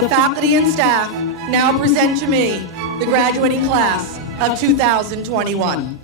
the faculty and staff now present to me the graduating class of 2021.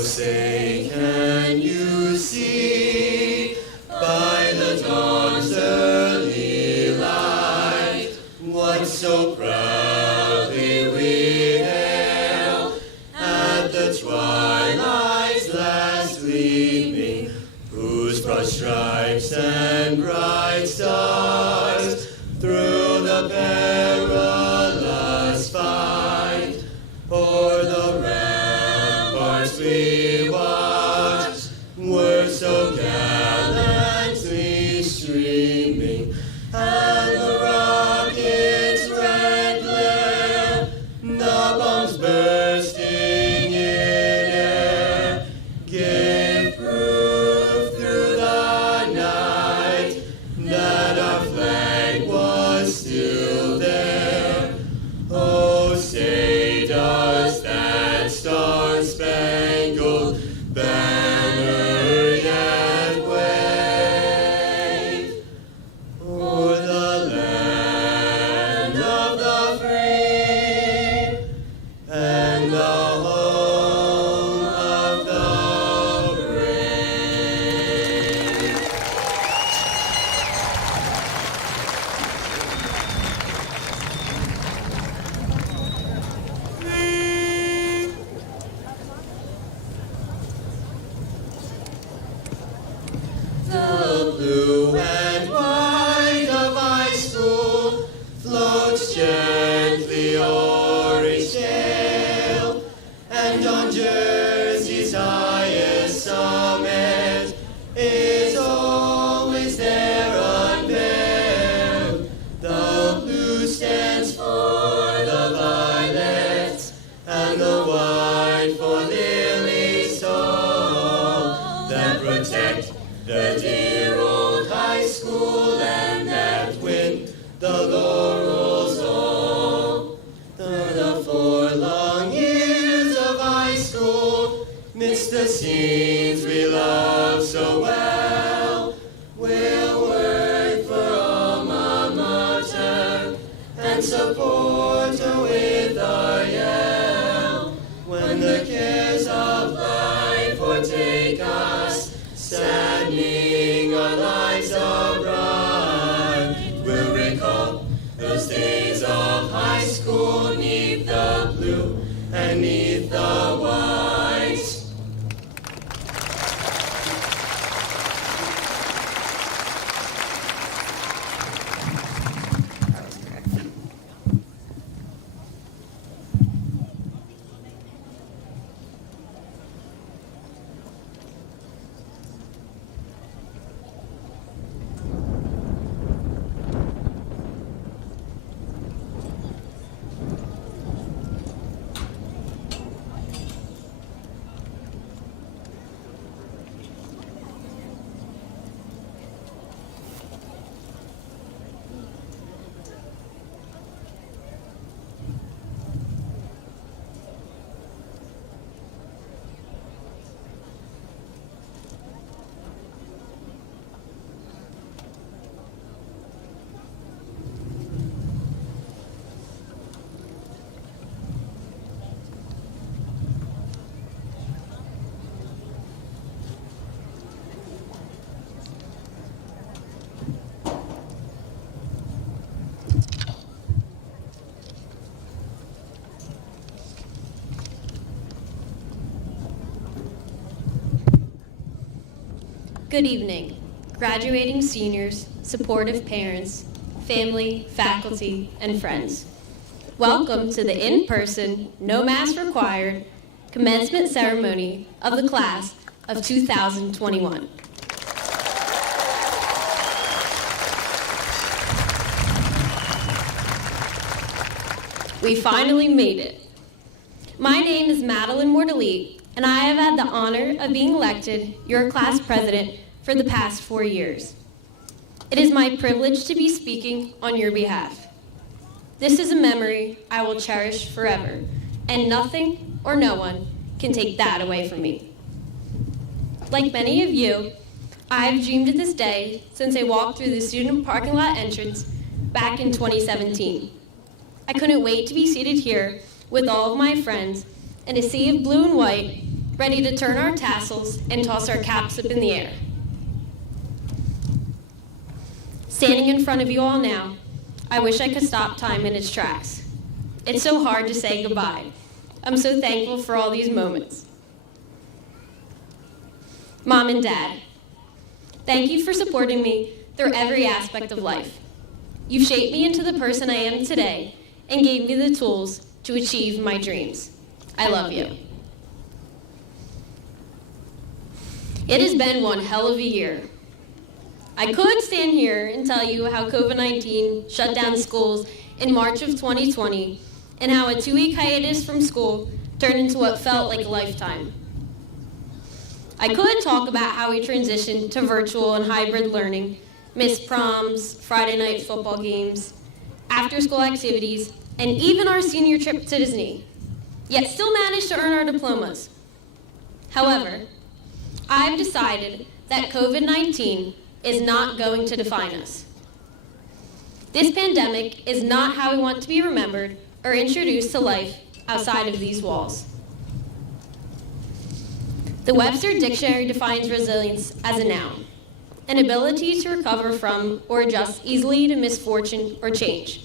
say, can you see by the dawn's early light what so proudly we hail at the twilight's last gleaming, whose broad stripes and bright stars through the perilous fight o'er the ramparts we watched were so gallantly streaming, and the rocket's red glare, the bombs bursting in air, gave proof through the night that our flag was still there. Oh, say does that star-spangled banner yet wave o'er the land of the free and the home of the brave? The blue and white of high school floats gently o'er each dale, and on Jersey's highest summit is always there unveiled. The blue stands for the violets, and the white for lilies tall, that protect the dear old high school and that win the laurels all. The 4 long years of high school, midst the scenes we love so well, we'll work for alma mater and support her with our yell. When the cares of life o'ertake us, saddening our lives abroad, we'll recall those days of high school, neath the blue and neath the white. Good evening, graduating seniors, supportive parents, family, faculty, and friends. Welcome to the in-person, no mask required, commencement ceremony of the class of 2021. We finally made it. My name is Madeline Mordelli, and I have had the honor of being elected your class president for the past 4 years. It is my privilege to be speaking on your behalf. This is a memory I will cherish forever, and nothing or no one can take that away from me. Like many of you, I have dreamed of this day since I walked through the student parking lot entrance back in 2017. I couldn't wait to be seated here with all of my friends in a sea of blue and white, ready to turn our tassels and toss our caps up in the air. Standing in front of you all now, I wish I could stop time in its tracks. It's so hard to say goodbye. I'm so thankful for all these moments. Mom and Dad, thank you for supporting me through every aspect of life. You've shaped me into the person I am today and gave me the tools to achieve my dreams. I love you. It has been one hell of a year. I could stand here and tell you how COVID-19 shut down schools in March of 2020 and how a 2-week hiatus from school turned into what felt like a lifetime. I could talk about how we transitioned to virtual and hybrid learning, missed proms, Friday night football games, after-school activities, and even our senior trip to Disney, yet still managed to earn our diplomas. However, I've decided that COVID-19 is not going to define us. This pandemic is not how we want to be remembered or introduced to life outside of these walls. The Webster Dictionary defines resilience as a noun, an ability to recover from or adjust easily to misfortune or change.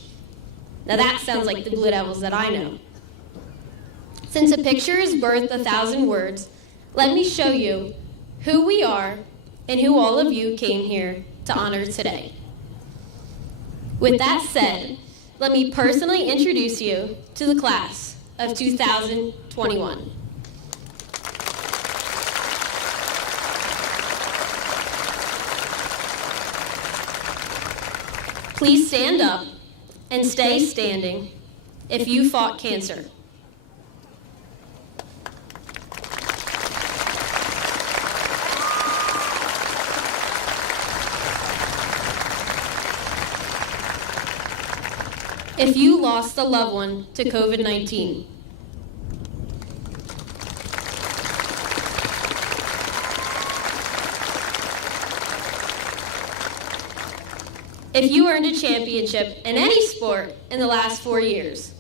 Now that sounds like the Blue Devils that I know. Since a picture is worth 1,000 words, let me show you who we are and who all of you came here to honor today. With that said, let me personally introduce you to the class of 2021. Please stand up and stay standing if you fought cancer. If you lost a loved one to COVID-19. If you earned a championship in any sport in the last 4 years.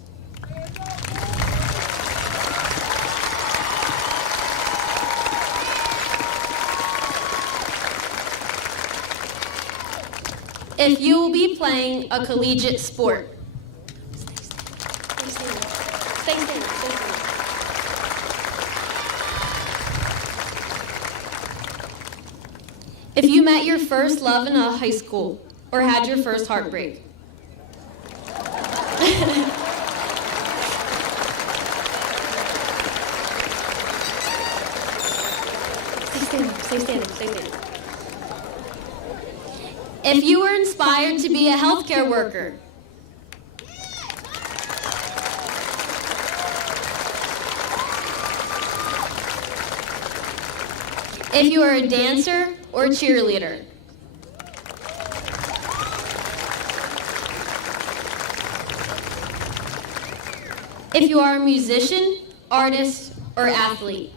If you will be playing a collegiate sport. Stay standing. If you met your first love in a high school or had your first heartbreak. Stay standing. If you were inspired to be a healthcare worker. If you are a dancer or cheerleader. If you are a musician, artist, or athlete.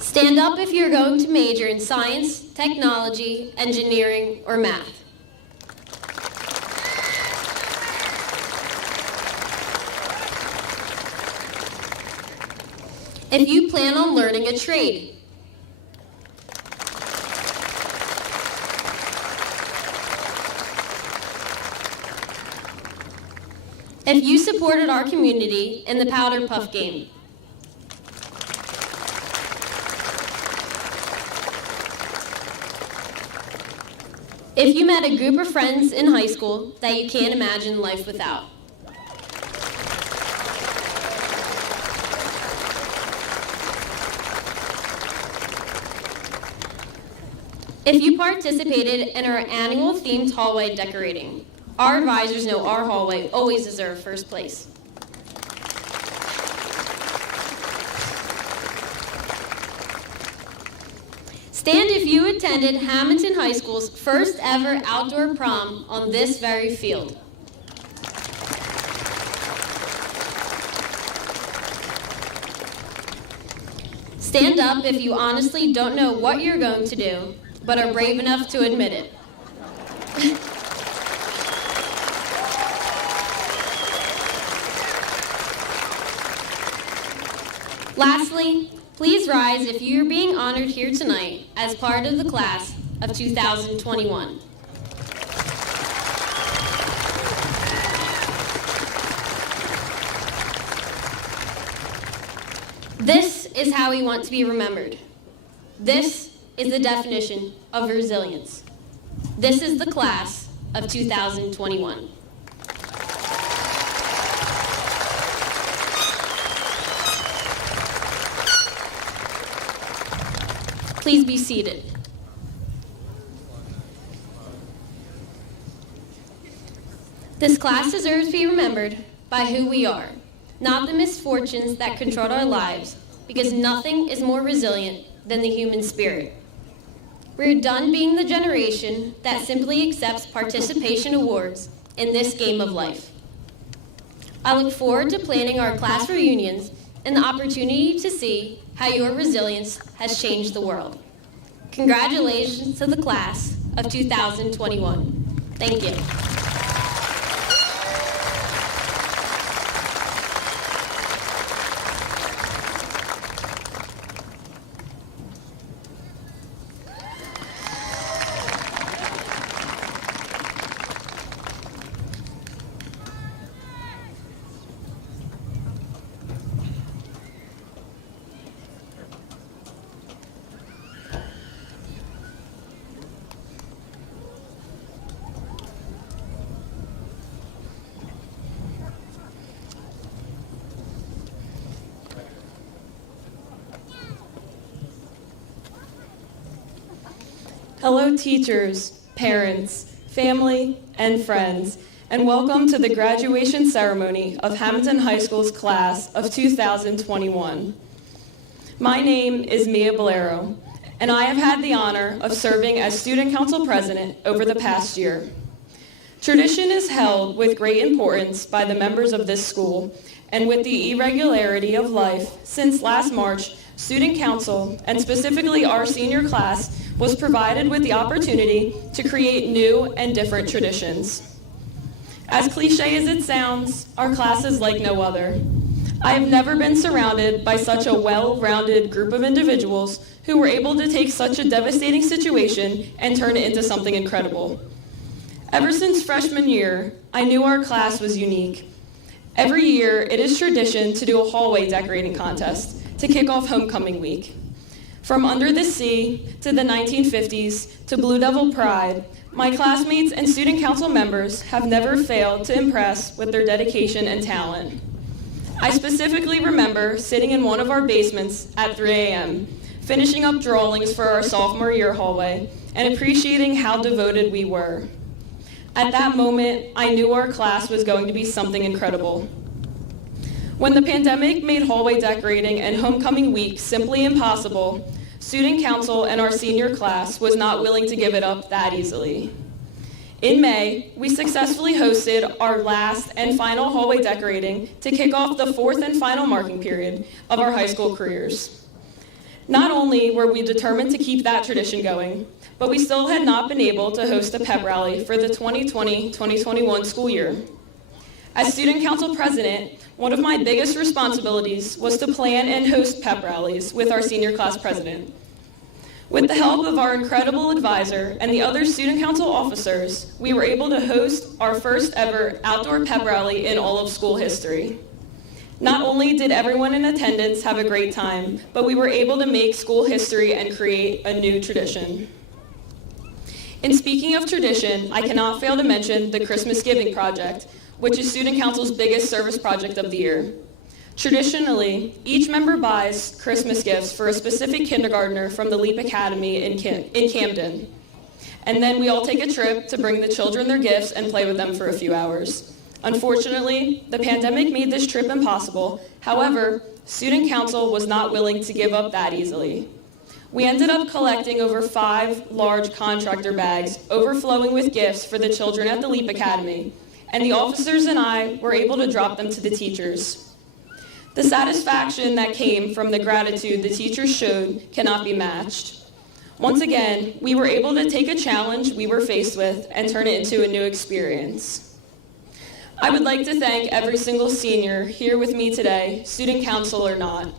Stand up if you're going to major in science, technology, engineering, or math. If you plan on learning a trade. If you supported our community in the Powder Puff game. If you met a group of friends in high school that you can't imagine life without. If you participated in our annual themed hallway decorating. Our advisors know our hallway always deserves first place. Stand if you attended Hamilton High School's first ever outdoor prom on this very field. Stand up if you honestly don't know what you're going to do, but are brave enough to admit it. Lastly, please rise if you are being honored here tonight as part of the class of 2021. This is how we want to be remembered. This is the definition of resilience. This is the class of 2021. Please be seated. This class deserves to be remembered by who we are, not the misfortunes that control our lives, because nothing is more resilient than the human spirit. We're done being the generation that simply accepts participation awards in this game of life. I look forward to planning our class reunions and the opportunity to see how your resilience has changed the world. Congratulations to the class of 2021. Thank you. Hello teachers, parents, family, and friends, and welcome to the graduation ceremony of Hamilton High School's class of 2021. My name is Mia Bolero, and I have had the honor of serving as Student Council President over the past year. Tradition is held with great importance by the members of this school, and with the irregularity of life, since last March, Student Council, and specifically our senior class, was provided with the opportunity to create new and different traditions. As cliche as it sounds, our class is like no other. I have never been surrounded by such a well-rounded group of individuals who were able to take such a devastating situation and turn it into something incredible. Ever since freshman year, I knew our class was unique. Every year, it is tradition to do a hallway decorating contest to kick off homecoming week. From Under the Sea to the 1950s to Blue Devil Pride, my classmates and student council members have never failed to impress with their dedication and talent. I specifically remember sitting in one of our basements at 3 a.m., finishing up drawings for our sophomore year hallway and appreciating how devoted we were. At that moment, I knew our class was going to be something incredible. When the pandemic made hallway decorating and homecoming week simply impossible, Student Council and our senior class was not willing to give it up that easily. In May, we successfully hosted our last and final hallway decorating to kick off the fourth and final marking period of our high school careers. Not only were we determined to keep that tradition going, but we still had not been able to host a pep rally for the 2020-2021 school year. As Student Council President, one of my biggest responsibilities was to plan and host pep rallies with our senior class president. With the help of our incredible advisor and the other Student Council officers, we were able to host our first ever outdoor pep rally in all of school history. Not only did everyone in attendance have a great time, but we were able to make school history and create a new tradition. In speaking of tradition, I cannot fail to mention the Christmas Giving Project, which is Student Council's biggest service project of the year. Traditionally, each member buys Christmas gifts for a specific kindergartner from the Leap Academy in Camden. And then we all take a trip to bring the children their gifts and play with them for a few hours. Unfortunately, the pandemic made this trip impossible. However, Student Council was not willing to give up that easily. We ended up collecting over 5 large contractor bags, overflowing with gifts for the children at the Leap Academy, and the officers and I were able to drop them to the teachers. The satisfaction that came from the gratitude the teachers showed cannot be matched. Once again, we were able to take a challenge we were faced with and turn it into a new experience. I would like to thank every single senior here with me today, student council or not.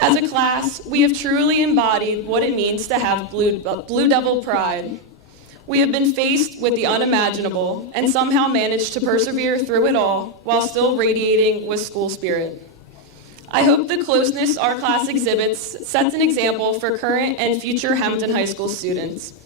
As a class, we have truly embodied what it means to have Blue Devil pride. We have been faced with the unimaginable and somehow managed to persevere through it all while still radiating with school spirit. I hope the closeness our class exhibits sets an example for current and future Hamilton High School students.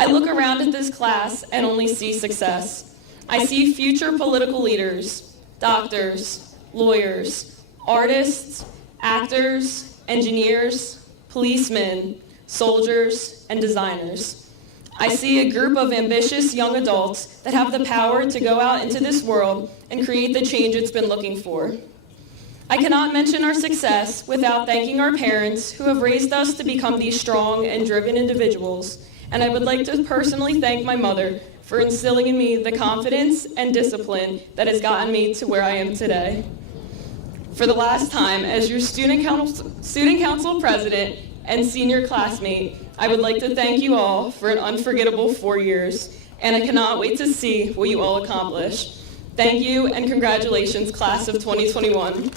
I look around at this class and only see success. I see future political leaders, doctors, lawyers, artists, actors, engineers, policemen, soldiers, and designers. I see a group of ambitious young adults that have the power to go out into this world and create the change it's been looking for. I cannot mention our success without thanking our parents who have raised us to become these strong and driven individuals, and I would like to personally thank my mother for instilling in me the confidence and discipline that has gotten me to where I am today. For the last time, as your student council president and senior classmate, I would like to thank you all for an unforgettable 4 years, and I cannot wait to see what you all accomplish. Thank you, and congratulations, class of 2021.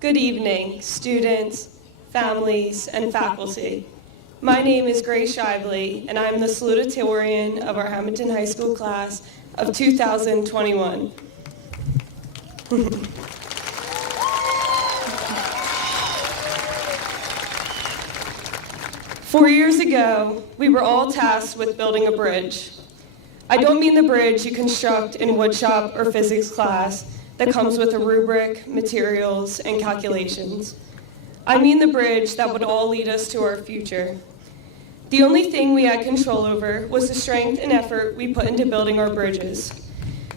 Good evening, students, families, and faculty. My name is Grace Shively, and I'm the Salutatorian of our Hamilton High School class of 2021. Four years ago, we were all tasked with building a bridge. I don't mean the bridge you construct in woodshop or physics class that comes with a rubric, materials, and calculations. I mean the bridge that would all lead us to our future. The only thing we had control over was the strength and effort we put into building our bridges.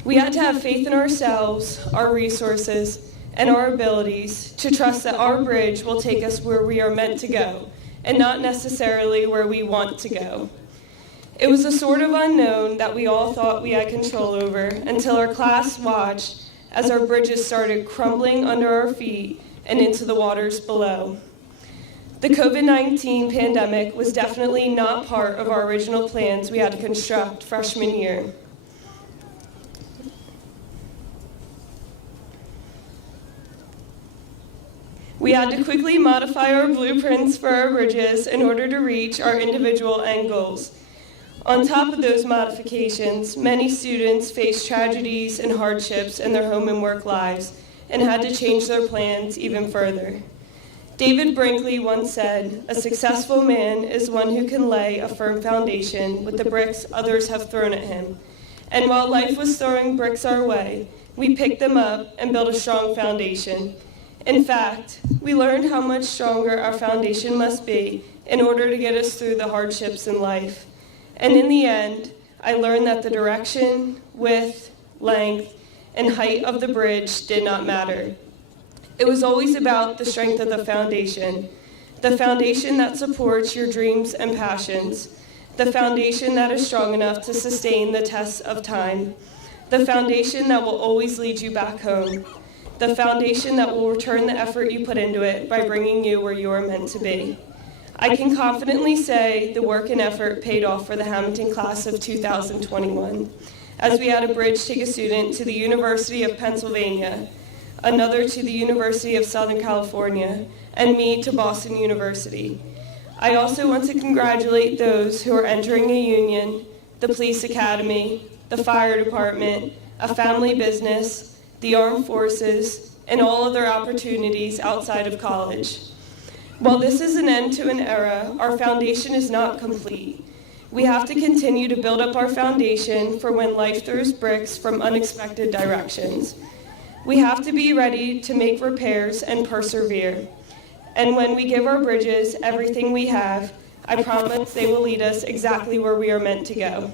We had to have faith in ourselves, our resources, and our abilities to trust that our bridge will take us where we are meant to go, and not necessarily where we want to go. It was a sort of unknown that we all thought we had control over until our class watched as our bridges started crumbling under our feet and into the waters below. The COVID-19 pandemic was definitely not part of our original plans we had to construct freshman year. We had to quickly modify our blueprints for our bridges in order to reach our individual end goals. On top of those modifications, many students faced tragedies and hardships in their home and work lives and had to change their plans even further. David Brinkley once said, "A successful man is one who can lay a firm foundation with the bricks others have thrown at him. And while life was throwing bricks our way, we picked them up and built a strong foundation. In fact, we learned how much stronger our foundation must be in order to get us through the hardships in life. And in the end, I learned that the direction, width, length, and height of the bridge did not matter. It was always about the strength of the foundation that supports your dreams and passions, the foundation that is strong enough to sustain the tests of time, the foundation that will always lead you back home, the foundation that will return the effort you put into it by bringing you where you are meant to be. I can confidently say the work and effort paid off for the Hamilton class of 2021, as we had a bridge take a student to the University of Pennsylvania, another to the University of Southern California, and me to Boston University. I also want to congratulate those who are entering a union, the police academy, the fire department, a family business, the armed forces, and all other opportunities outside of college. While this is an end to an era, our foundation is not complete. We have to continue to build up our foundation for when life throws bricks from unexpected directions. We have to be ready to make repairs and persevere. And when we give our bridges everything we have, I promise they will lead us exactly where we are meant to go.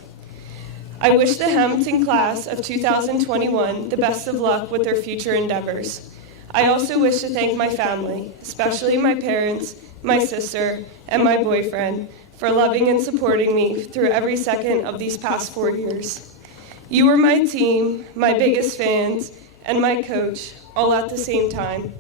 I wish the Hamilton class of 2021 the best of luck with their future endeavors. I also wish to thank my family, especially my parents, my sister, and my boyfriend, for loving and supporting me through every second of these past 4 years. You were my team, my biggest fans, and my coach, all at the same time.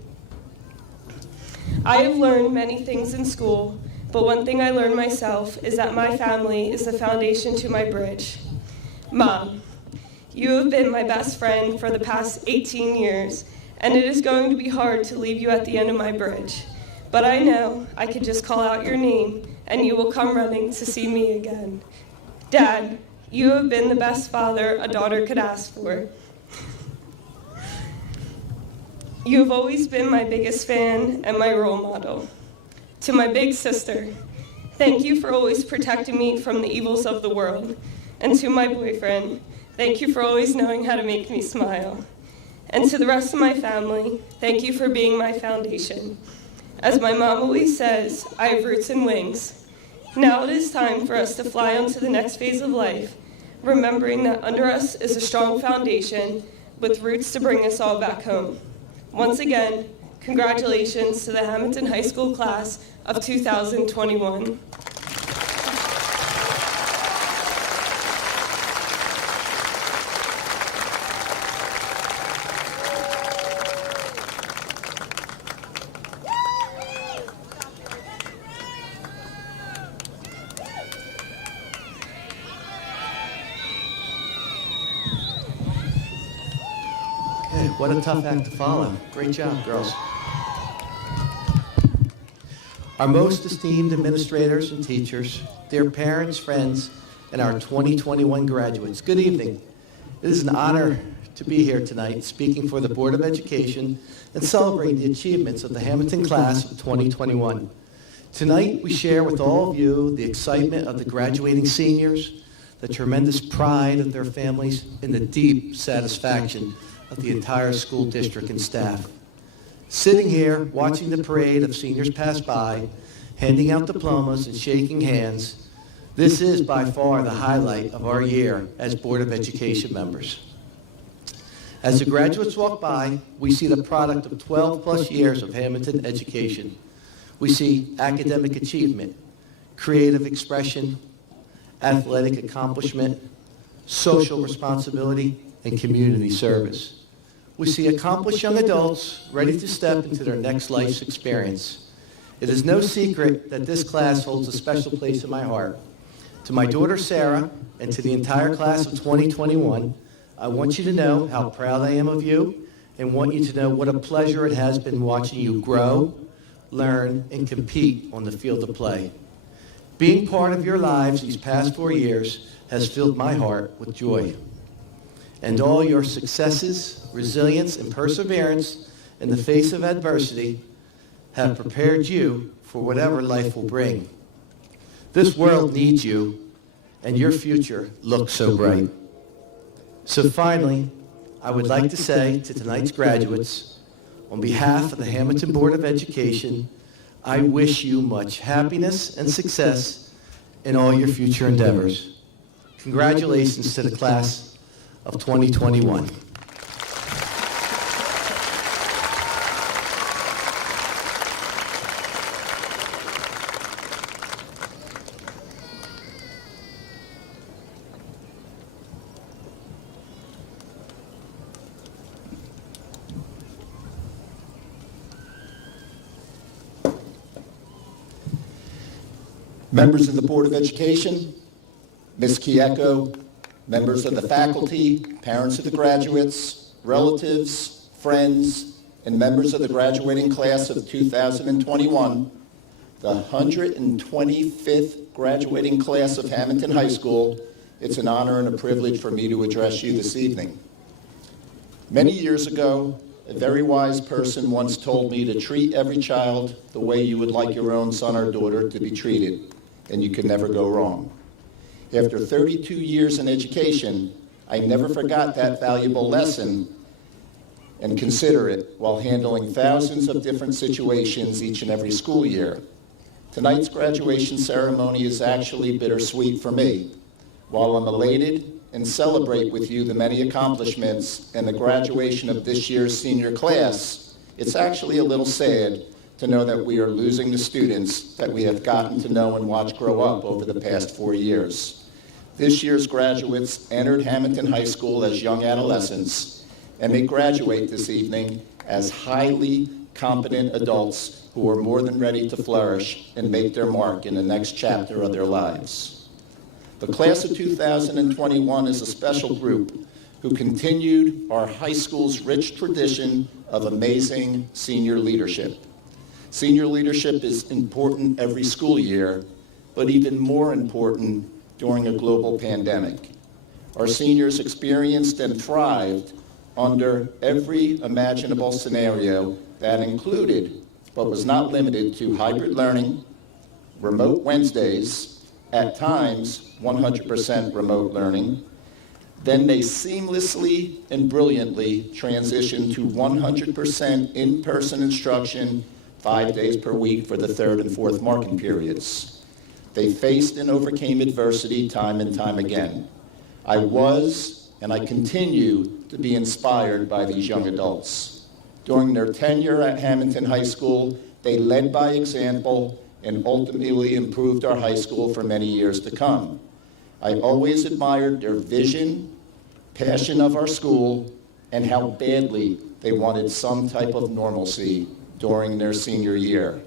I have learned many things in school, but one thing I learned myself is that my family is the foundation to my bridge. Mom, you have been my best friend for the past 18 years, and it is going to be hard to leave you at the end of my bridge. But I know I could just call out your name, and you will come running to see me again. Dad, you have been the best father a daughter could ask for. You have always been my biggest fan and my role model. To my big sister, thank you for always protecting me from the evils of the world. And to my boyfriend, thank you for always knowing how to make me smile. And to the rest of my family, thank you for being my foundation. As my mom always says, I have roots and wings. Now it is time for us to fly on to the next phase of life, remembering that under us is a strong foundation with roots to bring us all back home. Once again, congratulations to the Hamilton High School class of 2021. What a tough act to follow. Great job, girls. Our most esteemed administrators and teachers, dear parents, friends, and our 2021 graduates, good evening. It is an honor to be here tonight speaking for the Board of Education and celebrate the achievements of the Hamilton class of 2021. Tonight, we share with all of you the excitement of the graduating seniors, the tremendous pride of their families, and the deep satisfaction of the entire school district and staff. Sitting here, watching the parade of seniors pass by, handing out diplomas and shaking hands, this is by far the highlight of our year as Board of Education members. As the graduates walk by, we see the product of 12 plus years of Hamilton education. We see academic achievement, creative expression, athletic accomplishment, social responsibility, and community service. We see accomplished young adults ready to step into their next life's experience. It is no secret that this class holds a special place in my heart. To my daughter Sarah and to the entire class of 2021, I want you to know how proud I am of you and want you to know what a pleasure it has been watching you grow, learn, and compete on the field of play. Being part of your lives these past 4 years has filled my heart with joy. And all your successes, resilience, and perseverance in the face of adversity have prepared you for whatever life will bring. This world needs you, and your future looks so bright. So finally, I would like to say to tonight's graduates, on behalf of the Hamilton Board of Education, I wish you much happiness and success in all your future endeavors. Congratulations to the class of 2021. Members of the Board of Education, Ms. Kieko, members of the faculty, parents of the graduates, relatives, friends, and members of the graduating class of 2021, the 125th graduating class of Hamilton High School, it's an honor and a privilege for me to address you this evening. Many years ago, a very wise person once told me to treat every child the way you would like your own son or daughter to be treated, and you can never go wrong. After 32 years in education, I never forgot that valuable lesson and consider it while handling thousands of different situations each and every school year. Tonight's graduation ceremony is actually bittersweet for me. While I'm elated and celebrate with you the many accomplishments and the graduation of this year's senior class, it's actually a little sad to know that we are losing the students that we have gotten to know and watch grow up over the past 4 years. This year's graduates entered Hamilton High School as young adolescents, and they graduate this evening as highly competent adults who are more than ready to flourish and make their mark in the next chapter of their lives. The class of 2021 is a special group who continued our high school's rich tradition of amazing senior leadership. Senior leadership is important every school year, but even more important during a global pandemic. Our seniors experienced and thrived under every imaginable scenario that included, but was not limited to, hybrid learning, remote Wednesdays, at times 100% remote learning. Then they seamlessly and brilliantly transitioned to 100% in-person instruction 5 days per week for the third and fourth marking periods. They faced and overcame adversity time and time again. I was, and I continue to be inspired by these young adults. During their tenure at Hamilton High School, they led by example and ultimately improved our high school for many years to come. I always admired their vision, passion of our school, and how badly they wanted some type of normalcy during their senior year.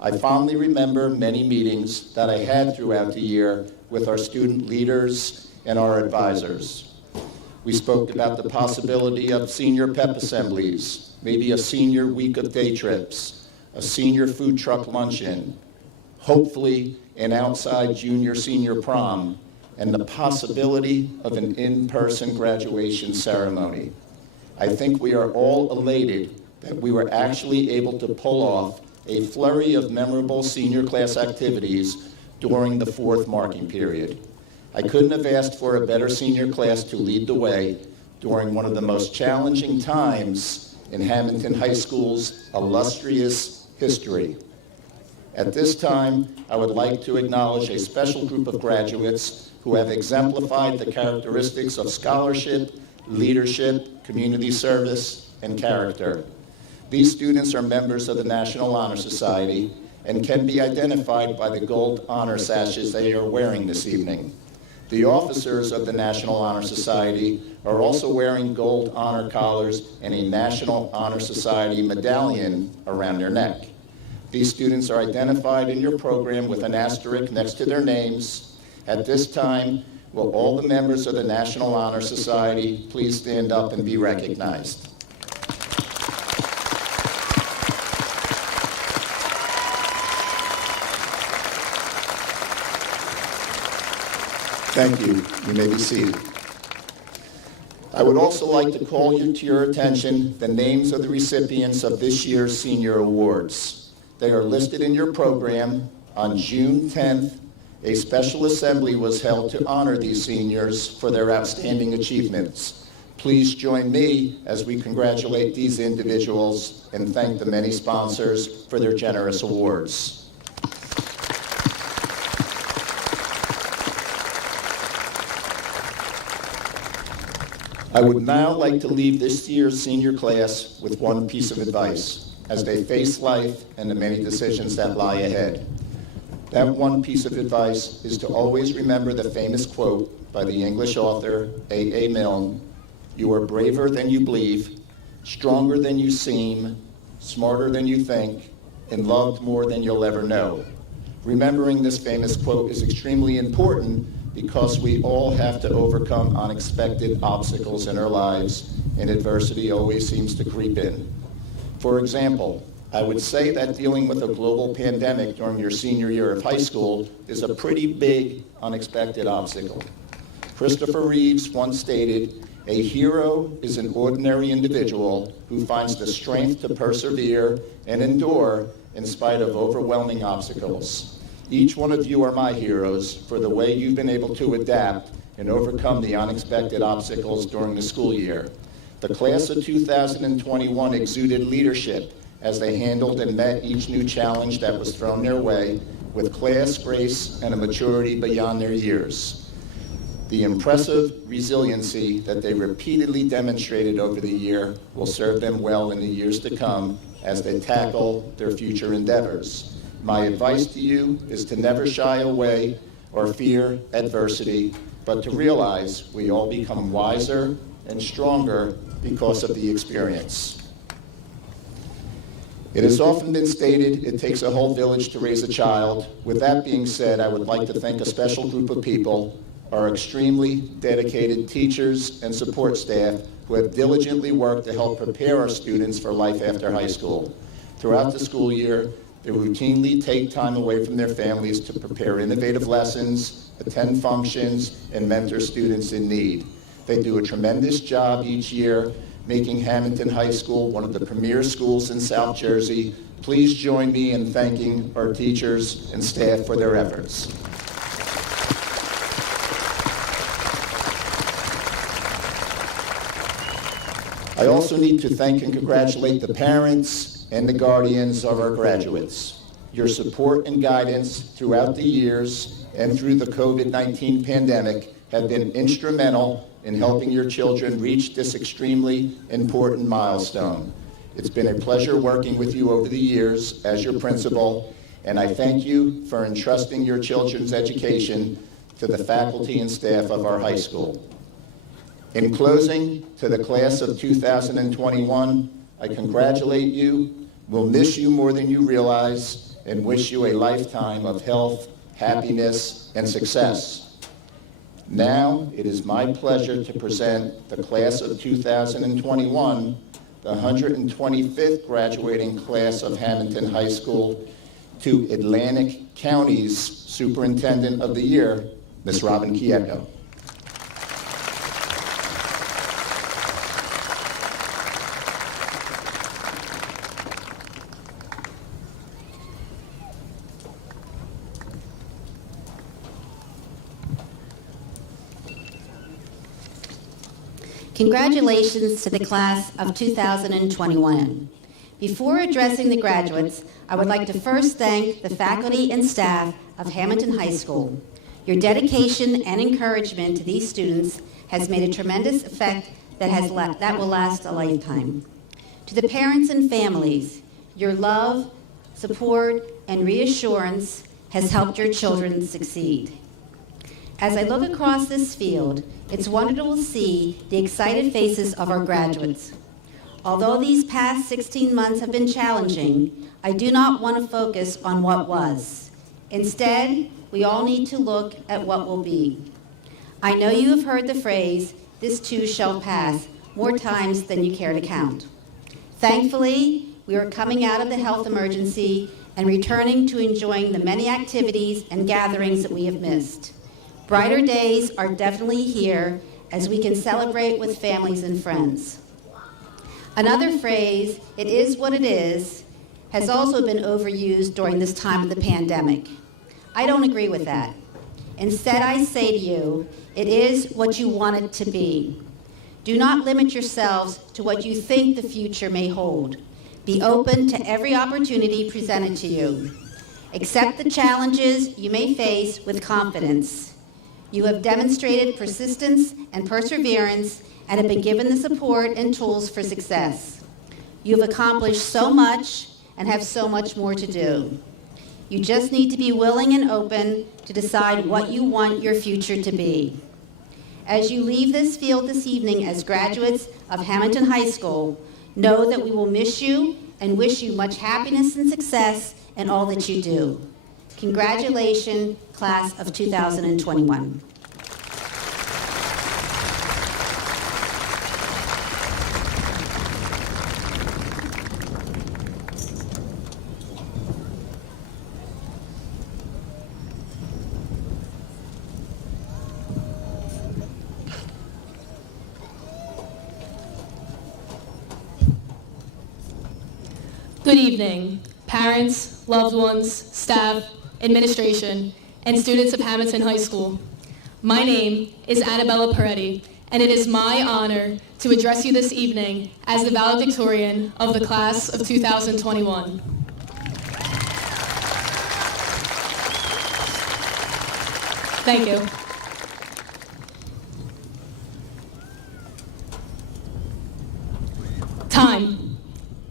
I fondly remember many meetings that I had throughout the year with our student leaders and our advisors. We spoke about the possibility of senior pep assemblies, maybe a senior week of day trips, a senior food truck luncheon, hopefully an outside junior-senior prom, and the possibility of an in-person graduation ceremony. I think we are all elated that we were actually able to pull off a flurry of memorable senior class activities during the fourth marking period. I couldn't have asked for a better senior class to lead the way during one of the most challenging times in Hamilton High School's illustrious history. At this time, I would like to acknowledge a special group of graduates who have exemplified the characteristics of scholarship, leadership, community service, and character. These students are members of the National Honor Society and can be identified by the gold honor sashes they are wearing this evening. The officers of the National Honor Society are also wearing gold honor collars and a National Honor Society medallion around their neck. These students are identified in your program with an asterisk next to their names. At this time, will all the members of the National Honor Society please stand up and be recognized? Thank you. You may be seated. I would also like to call to your attention the names of the recipients of this year's senior awards. They are listed in your program. On June 10th, a special assembly was held to honor these seniors for their outstanding achievements. Please join me as we congratulate these individuals and thank the many sponsors for their generous awards. I would now like to leave this year's senior class with one piece of advice as they face life and the many decisions that lie ahead. That one piece of advice is to always remember the famous quote by the English author A.A. Milne: "You are braver than you believe, stronger than you seem, smarter than you think, and loved more than you'll ever know." Remembering this famous quote is extremely important because we all have to overcome unexpected obstacles in our lives, and adversity always seems to creep in. For example, I would say that dealing with a global pandemic during your senior year of high school is a pretty big, unexpected obstacle. Christopher Reeves once stated, "A hero is an ordinary individual who finds the strength to persevere and endure in spite of overwhelming obstacles." Each one of you are my heroes for the way you've been able to adapt and overcome the unexpected obstacles during the school year. The class of 2021 exuded leadership as they handled and met each new challenge that was thrown their way with class, grace, and a maturity beyond their years. The impressive resiliency that they repeatedly demonstrated over the year will serve them well in the years to come as they tackle their future endeavors. My advice to you is to never shy away or fear adversity, but to realize we all become wiser and stronger because of the experience. It has often been stated it takes a whole village to raise a child. With that being said, I would like to thank a special group of people, our extremely dedicated teachers and support staff who have diligently worked to help prepare our students for life after high school. Throughout the school year, they routinely take time away from their families to prepare innovative lessons, attend functions, and mentor students in need. They do a tremendous job each year, making Hamilton High School one of the premier schools in South Jersey. Please join me in thanking our teachers and staff for their efforts. I also need to thank and congratulate the parents and the guardians of our graduates. Your support and guidance throughout the years and through the COVID-19 pandemic have been instrumental in helping your children reach this extremely important milestone. It's been a pleasure working with you over the years as your principal, and I thank you for entrusting your children's education to the faculty and staff of our high school. In closing, to the class of 2021, I congratulate you, will miss you more than you realize, and wish you a lifetime of health, happiness, and success. Now, it is my pleasure to present the class of 2021, the 125th graduating class of Hamilton High School, to Atlantic County's Superintendent of the Year, Ms. Robin Kieko. Congratulations to the class of 2021. Before addressing the graduates, I would like to first thank the faculty and staff of Hamilton High School. Your dedication and encouragement to these students has made a tremendous effect that will last a lifetime. To the parents and families, your love, support, and reassurance has helped your children succeed. As I look across this field, it's wonderful to see the excited faces of our graduates. Although these past 16 months have been challenging, I do not want to focus on what was. Instead, we all need to look at what will be. I know you have heard the phrase, "This too shall pass," more times than you care to count. Thankfully, we are coming out of the health emergency and returning to enjoying the many activities and gatherings that we have missed. Brighter days are definitely here as we can celebrate with families and friends. Another phrase, "it is what it is," has also been overused during this time of the pandemic. I don't agree with that. Instead, I say to you, it is what you want it to be. Do not limit yourselves to what you think the future may hold. Be open to every opportunity presented to you. Accept the challenges you may face with confidence. You have demonstrated persistence and perseverance and have been given the support and tools for success. You have accomplished so much and have so much more to do. You just need to be willing and open to decide what you want your future to be. As you leave this field this evening as graduates of Hamilton High School, know that we will miss you and wish you much happiness and success in all that you do. Congratulations, class of 2021. Good evening, parents, loved ones, staff, administration, and students of Hamilton High School. My name is Annabella Peretti, and it is my honor to address you this evening as the valedictorian of the class of 2021. Thank you. time.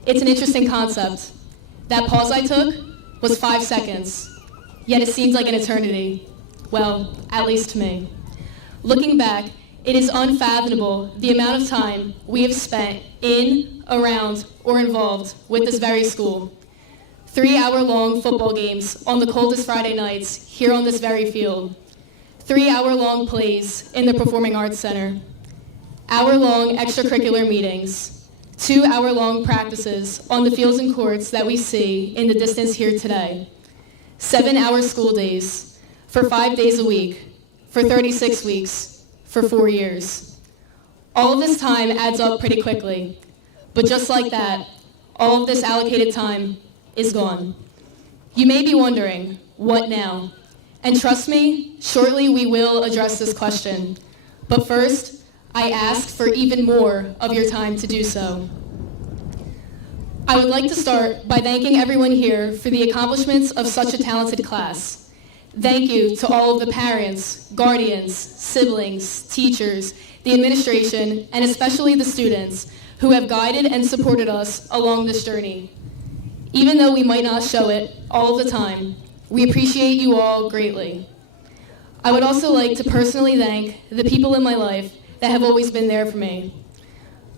It's an interesting concept. That pause I took was 5 seconds, yet it seemed like an eternity. Well, at least to me. Looking back, it is unfathomable the amount of time we have spent in, around, or involved with this very school. 3-hour-long football games on the coldest Friday nights here on this very field. 3-hour-long plays in the Performing Arts Center. Hour-long extracurricular meetings. 2-hour-long practices on the fields and courts that we see in the distance here today. 7-hour school days for 5 days a week, for 36 weeks, for 4 years. All of this time adds up pretty quickly, but just like that, all of this allocated time is gone. You may be wondering, what now? And trust me, shortly we will address this question. But first, I ask for even more of your time to do so. I would like to start by thanking everyone here for the accomplishments of such a talented class. Thank you to all of the parents, guardians, siblings, teachers, the administration, and especially the students who have guided and supported us along this journey. Even though we might not show it all the time, we appreciate you all greatly. I would also like to personally thank the people in my life that have always been there for me.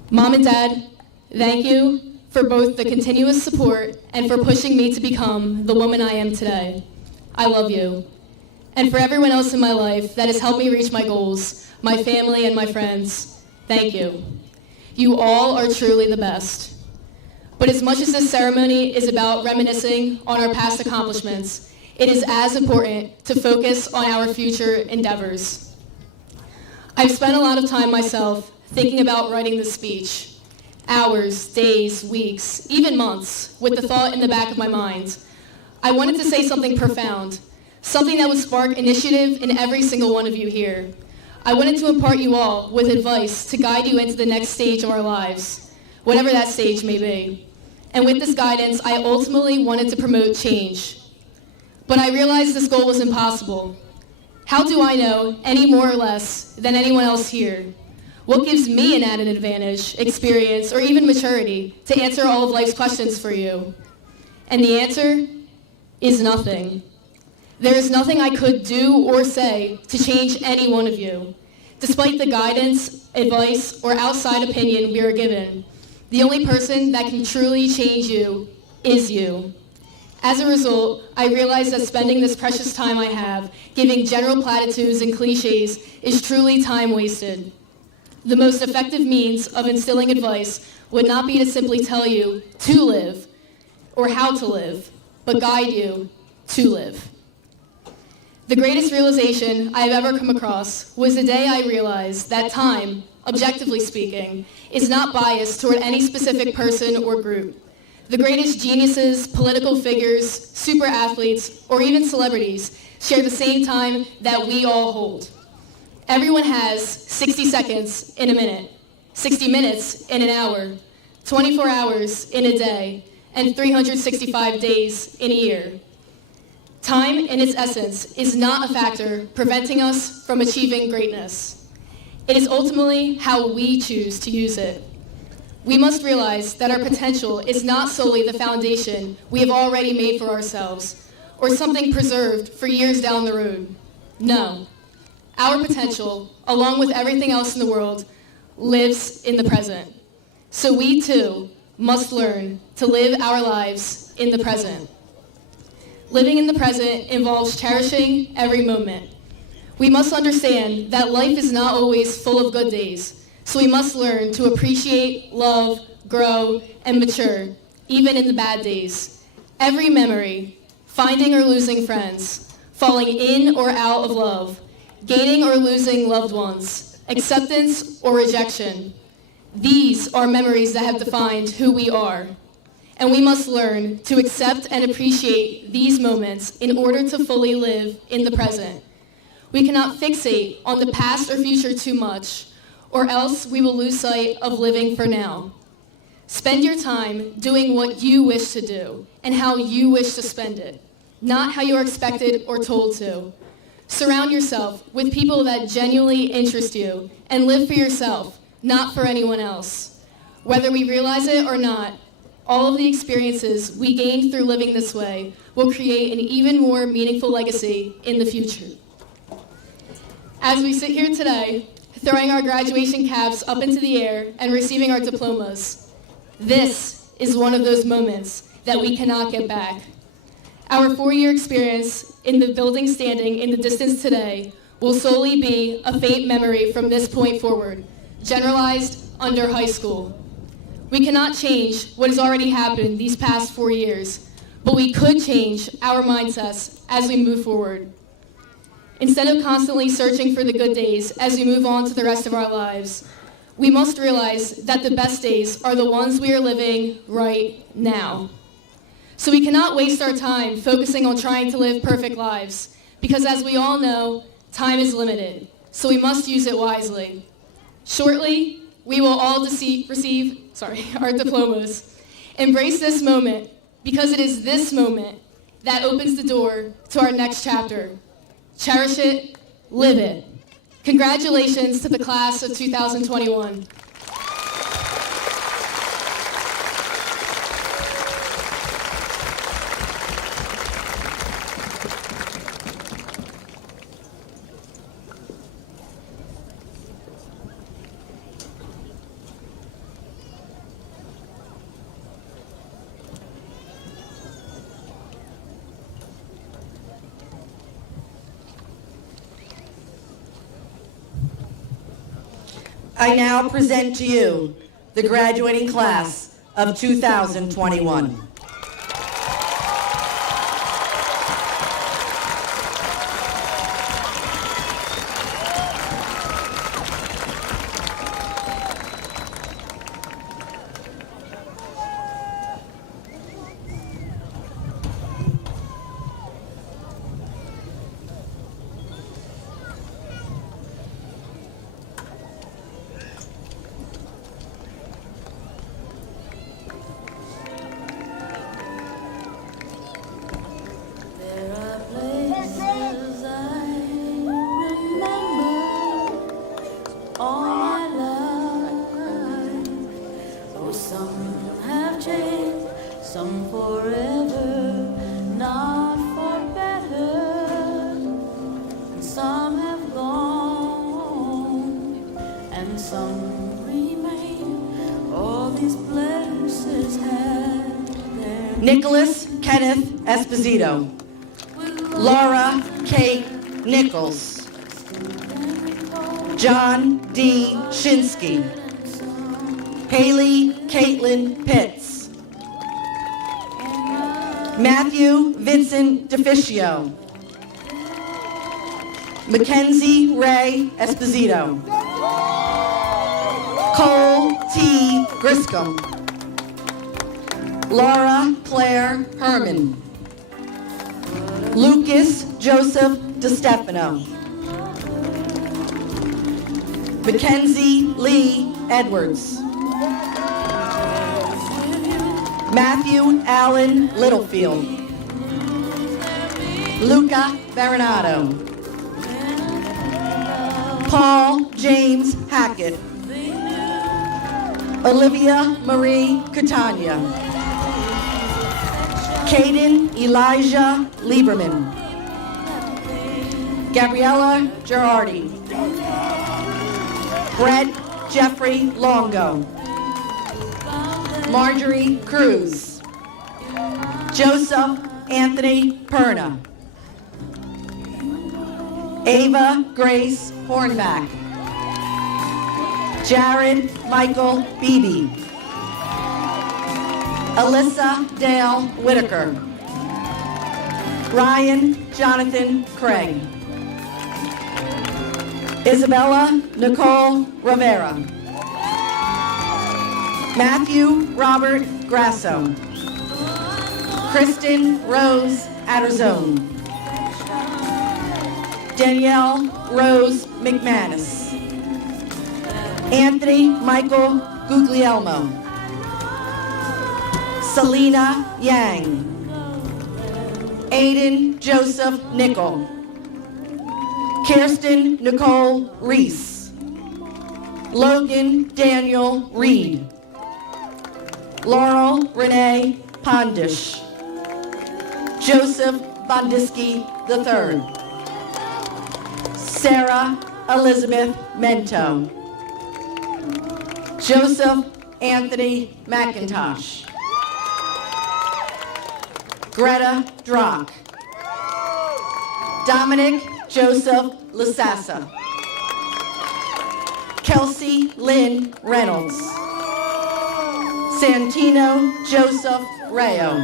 Mom and Dad, thank you for both the continuous support and for pushing me to become the woman I am today. I love you. And for everyone else in my life that has helped me reach my goals, my family and my friends, thank you. You all are truly the best. But as much as this ceremony is about reminiscing on our past accomplishments, it is as important to focus on our future endeavors. I've spent a lot of time myself thinking about writing this speech. Hours, days, weeks, even months, with the thought in the back of my mind. I wanted to say something profound, something that would spark initiative in every single one of you here. I wanted to impart you all with advice to guide you into the next stage of our lives, whatever that stage may be. And with this guidance, I ultimately wanted to promote change. But I realized this goal was impossible. How do I know any more or less than anyone else here? What gives me an added advantage, experience, or even maturity to answer all of life's questions for you? And the answer is nothing. There is nothing I could do or say to change any one of you. Despite the guidance, advice, or outside opinion we are given, the only person that can truly change you is you. As a result, I realize that spending this precious time I have giving general platitudes and cliches is truly time wasted. The most effective means of instilling advice would not be to simply tell you to live or how to live, but guide you to live. The greatest realization I have ever come across was the day I realized that time, objectively speaking, is not biased toward any specific person or group. The greatest geniuses, political figures, super athletes, or even celebrities share the same time that we all hold. Everyone has 60 seconds in a minute, 60 minutes in an hour, 24 hours in a day, and 365 days in a year. Time, in its essence, is not a factor preventing us from achieving greatness. It is ultimately how we choose to use it. We must realize that our potential is not solely the foundation we have already made for ourselves, or something preserved for years down the road. No. Our potential, along with everything else in the world, lives in the present. So we, too, must learn to live our lives in the present. Living in the present involves cherishing every moment. We must understand that life is not always full of good days, so we must learn to appreciate, love, grow, and mature, even in the bad days. Every memory, finding or losing friends, falling in or out of love, gaining or losing loved ones, acceptance or rejection. These are memories that have defined who we are. And we must learn to accept and appreciate these moments in order to fully live in the present. We cannot fixate on the past or future too much, or else we will lose sight of living for now. Spend your time doing what you wish to do and how you wish to spend it, not how you are expected or told to. Surround yourself with people that genuinely interest you and live for yourself, not for anyone else. Whether we realize it or not, all of the experiences we gain through living this way will create an even more meaningful legacy in the future. As we sit here today, throwing our graduation caps up into the air and receiving our diplomas, this is one of those moments that we cannot get back. Our 4-year experience in the building standing in the distance today will solely be a faint memory from this point forward, generalized under high school. We cannot change what has already happened these past 4 years, but we could change our mindsets as we move forward. Instead of constantly searching for the good days as we move on to the rest of our lives, we must realize that the best days are the ones we are living right now. So we cannot waste our time focusing on trying to live perfect lives, because as we all know, time is limited, so we must use it wisely. Shortly, we will all receive our diplomas. Embrace this moment, because it is this moment that opens the door to our next chapter. Cherish it, live it. Congratulations to the class of 2021. I now present to you the graduating class of 2021. Some forever, not for better, and some have gone, and some remain. All these places had their Nicholas Kenneth Esposito. Laura Kate Nichols. John D. Shinsky. Haley Caitlin Pitts. Matthew Vincent DeFicio. Mackenzie Ray Esposito. Cole T. Griscom. Laura Claire Herman. Lucas Joseph DeStefano. Mackenzie Lee Edwards. Matthew Allen Littlefield. Luca Baronato. Paul James Hackett. Olivia Marie Catania. Caden Elijah Lieberman. Gabriella Girardi. Brett Jeffrey Longo. Marjorie Cruz. Joseph Anthony Perna. Ava Grace Hornback. Jared Michael Beebe. Alyssa Dale Whitaker. Ryan Jonathan Craig. Isabella Nicole Rivera. Matthew Robert Grasso. Kristen Rose Adderzone. Danielle Rose McManus. Anthony Michael Guglielmo. Selena Yang. Aiden Joseph Nickel. Kirsten Nicole Reese. Logan Daniel Reed. Laurel Renee Pondish. Joseph Bondiski III. Sarah Elizabeth Mento. Joseph Anthony McIntosh. Greta Drock. Dominic Joseph Lasassa. Kelsey Lynn Reynolds. Santino Joseph Rayo.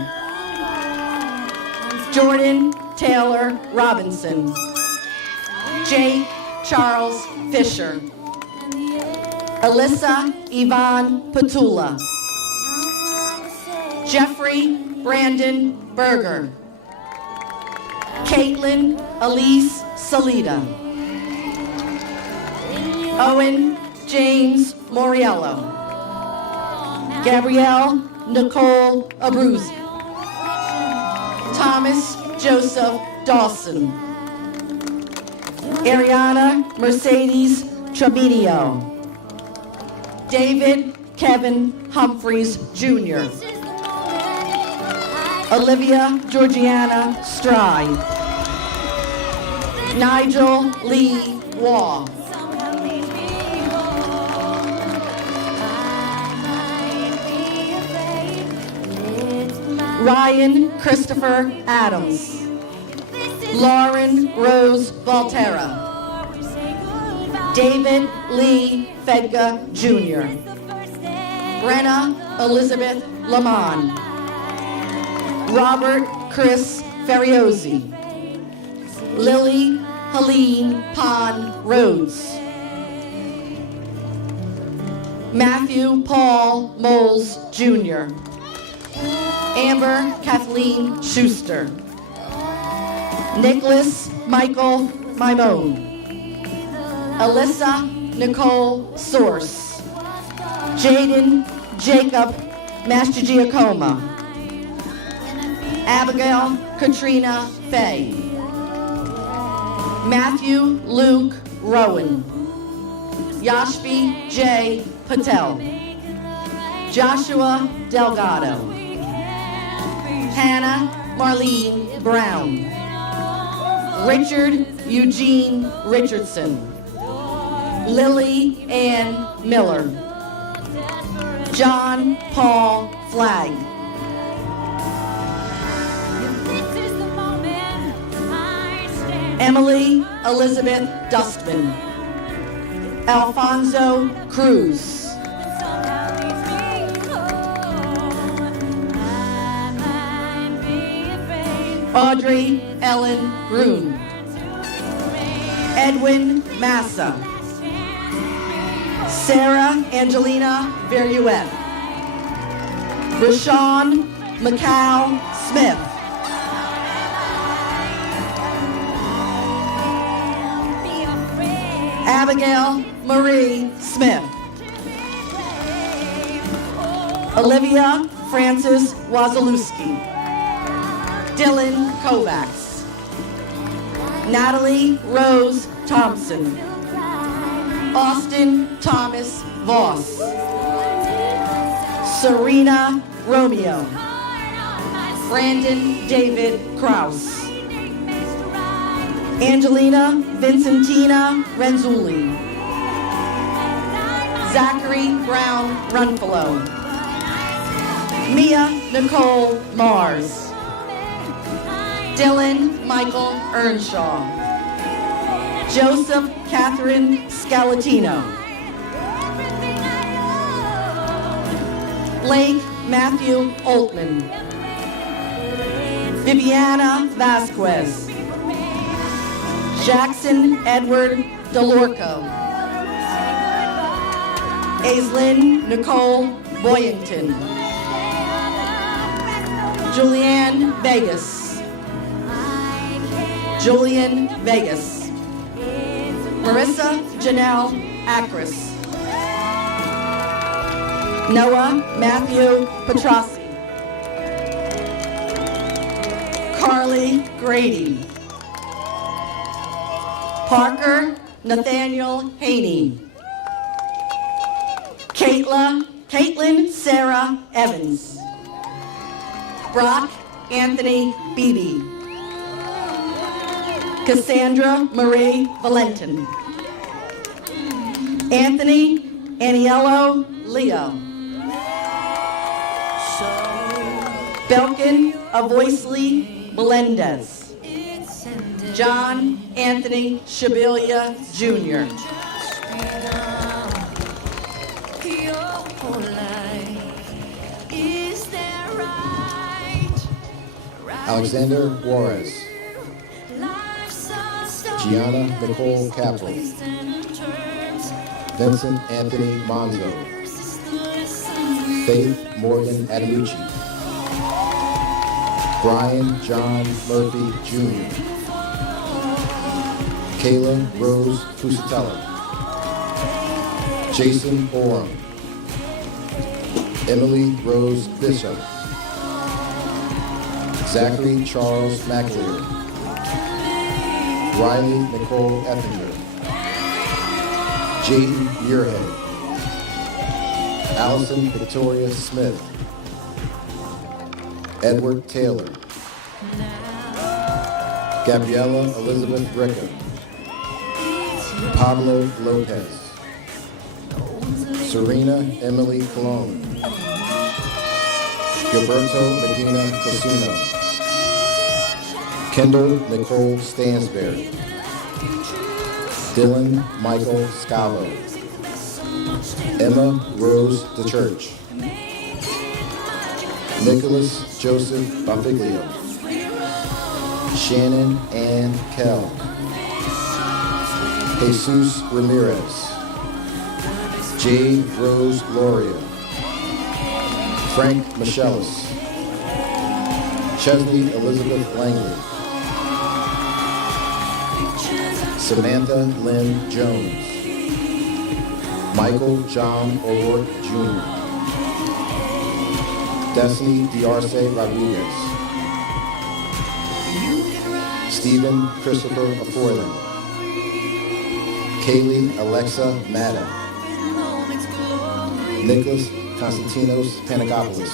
Jordan Taylor Robinson. Jake Charles Fisher. Alyssa Yvonne Petula. Jeffrey Brandon Berger. Caitlin Elise Salida. Owen James Moriello. Gabrielle Nicole Abruzzi. Thomas Joseph Dawson. Ariana Mercedes Trabinio. David Kevin Humphreys Jr. Olivia Georgiana Stride. Nigel Lee Waugh. Ryan Christopher Adams. Lauren Rose Volterra. David Lee Fedga Jr. Brenna Elizabeth Lamont. Robert Chris Ferriozzi. Lily Helene Pond Rhodes. Matthew Paul Moles Jr. Amber Kathleen Schuster. Nicholas Michael Mimone. Alyssa Nicole Source. Jaden Jacob Mastrigiacoma. Abigail Katrina Fay. Matthew Luke Rowan. Yashvi J. Patel. Joshua Delgado. Hannah Marlene Brown. Richard Eugene Richardson. Lily Ann Miller. John Paul Flagg. Emily Elizabeth Dustman. Alfonso Cruz. Audrey Ellen Grun. Edwin Massa. Sarah Angelina Verriuet. Rashawn McCall Smith. Abigail Marie Smith. Olivia Francis Wazalewski. Dylan Kovacs. Natalie Rose Thompson. Austin Thomas Voss. Serena Romeo. Brandon David Kraus. Angelina Vincentina Renzulli. Zachary Brown Runfellow. Mia Nicole Mars. Dylan Michael Earnshaw. Joseph Catherine Scalatino. Blake Matthew Altman. Viviana Vasquez. Jackson Edward Delorco. Aislinn Nicole Boyington. Julianne Vegas. Julian Vegas. Marissa Janelle Acris. Noah Matthew Petrossi. Carly Grady. Parker Nathaniel Haney. Kayla Caitlin Sarah Evans. Brock Anthony Beebe. Cassandra Marie Valentin. Anthony Aniello Leo. Belkin Avoisley Melendez. John Anthony Shabilia Jr. Alexander Juarez. Gianna Nicole Capel. Vincent Anthony Monzo. Faith Morgan Adamucci. Brian John Murphy Jr. Kayla Rose Fusatella. Jason Orem. Emily Rose Bishop. Zachary Charles McAleer. Riley Nicole Effinger. Jaden Muirhead. Allison Victoria Smith. Edward Taylor. Gabriella Elizabeth Ricker. Pablo Lopez. Serena Emily Colon. Gilberto Medina Cosino. Kendall Nicole Stansberry. Dylan Michael Scavo. Emma Rose DeChurch. Nicholas Joseph Bafiglio. Shannon Ann Kell. Jesus Ramirez. Jade Rose Loria. Frank Michelis. Chesley Elizabeth Langley. Samantha Lynn Jones. Michael John O'Rourke Jr. Destiny D'Arce Rodriguez. Stephen Christopher Afoyland. Kaylee Alexa Madden. Nicholas Konstantinos Panagopoulos.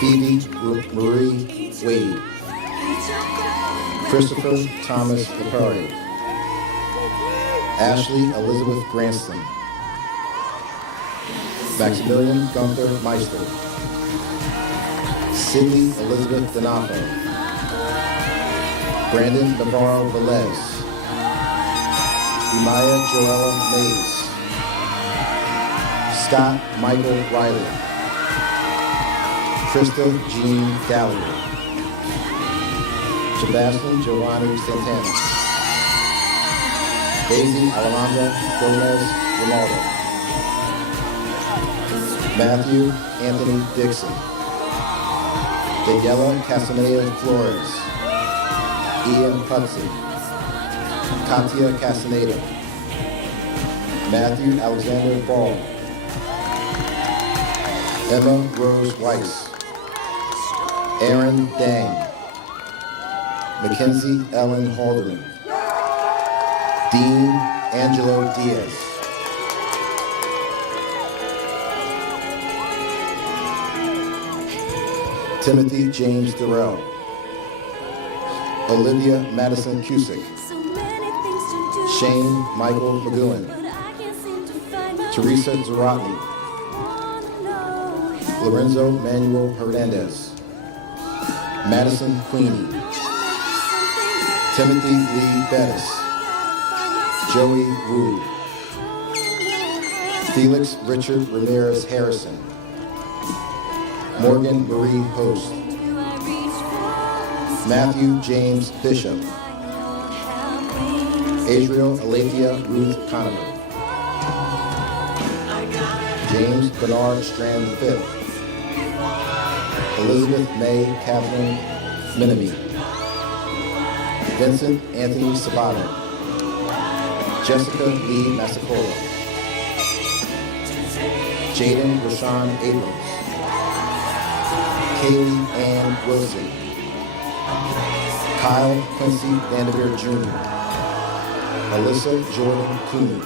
Phoebe Marie Wade. Christopher Thomas Lepari. Ashley Elizabeth Granston. Maximilian Gunther Meister. Sydney Elizabeth Donato. Brandon Navarro Velez. Imaya Joella Mays. Scott Michael Riley. Krista Jean Gallagher. Sebastian Giovanni Santana. Daisy Alejandra Gomez Ronaldo. Matthew Anthony Dixon. Daniela Castaneda Flores. Ian Hudson. Katia Castaneda. Matthew Alexander Ball. Emma Rose Weiss. Aaron Dang. Mackenzie Ellen Haldeman. Dean Angelo Diaz. Timothy James Durrell. Olivia Madison Cusick. Shane Michael McGowan. Teresa Zaratni. Lorenzo Manuel Hernandez. Madison Queenie. Timothy Lee Bettis. Joey Wu. Felix Richard Ramirez Harrison. Morgan Marie Host. Matthew James Bishop. Adriel Alethea Ruth Conover. James Bernard Strand V. Elizabeth May Catherine Minami. Vincent Anthony Sabato. Jessica Lee Massacola. Jaden Rashawn Abrams. Kaylee Ann Wilson. Kyle Quincy Vanderveer Jr. Alyssa Jordan Cooney.